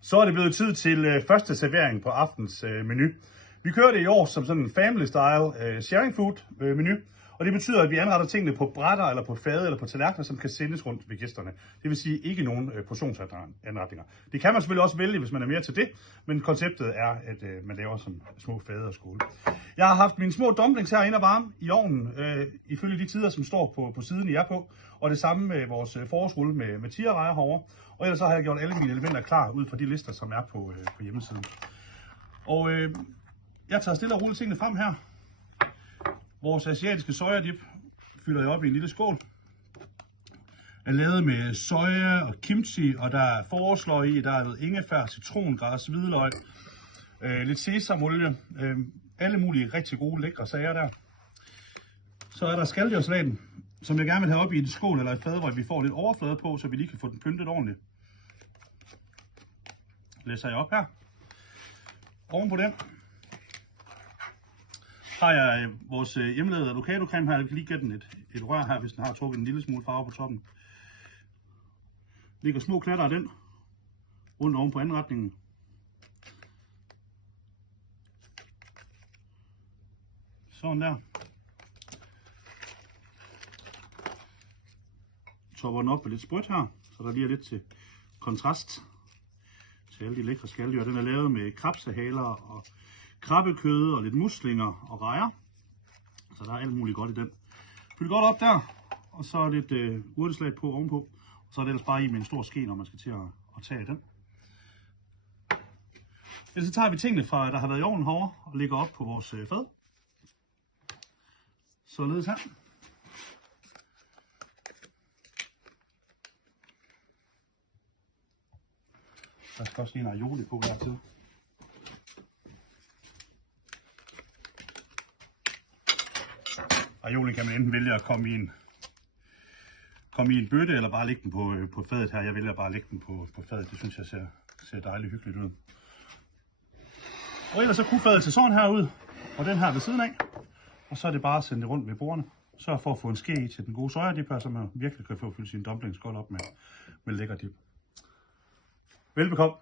Så er det blevet tid til første servering på aftens menu. Vi kører det i år som sådan en family style sharing food menu. Og det betyder, at vi anretter tingene på brætter, eller på fade, eller på tallerkener, som kan sendes rundt ved gæsterne. Det vil sige ikke nogen portionsanretninger. Det kan man selvfølgelig også vælge, hvis man er mere til det, men konceptet er, at man laver som små fade og skåle. Jeg har haft mine små dumplings herinde og varme i ovnen, ifølge de tider, som står på siden, I er på. Og det samme med vores forårsrulle med tigerrejer herovre. Og ellers så har jeg gjort alle mine elementer klar ud fra de lister, som er på hjemmesiden. Og jeg tager stille og roligt tingene frem her. Vores asiatiske sojadip fylder jeg op i en lille skål. Er lavet med soja og kimchi, og der er forårsløg i, der er noget ingefær, citrongræs, hvidløg, lidt sesamolie, alle mulige rigtig gode, lækre sager der. Så er der skaldyrsalaten, som jeg gerne vil have op i en skål eller et fad, hvor vi får lidt overflade på, så vi lige kan få den pyntet ordentligt. Læser jeg op her. Oven på den har jeg vores hjemmelavede avocado-creme her. Jeg kan lige give den et rør her, hvis den har trukket en lille smule farve på toppen. Ligger små klatter af den rundt oven på anretningen. Sådan der. Topper den op med lidt sprødt her, så der lige er lidt til kontrast til alle de lækre skaldyr. Den er lavet med krabsehaler og krabbekød og lidt muslinger og rejer. Så der er alt muligt godt i den. Fyld godt op der, og så lidt urteslag på ovenpå. Og så er det ellers bare i med en stor ske, når man skal til at tage den. Ellers så tager vi tingene fra, der har været i ovnen herovre, og lægger op på vores fad. Således her. Der skal også lige en aioli på her til. Aioli kan man enten vælge at komme i en bøtte, eller bare lægge den på fadet her. Jeg vælger bare at lægge den på fadet. Det synes jeg ser dejligt hyggeligt ud. Og ellers så kunne fadet til sådan her ud, og den her ved siden af. Og så er det bare at sende det rundt ved bordene. Sørg for at få en ske i til den gode sojadip her, så man virkelig kan få fyldt sine dumplings godt op med lækker dip. Velbekomme.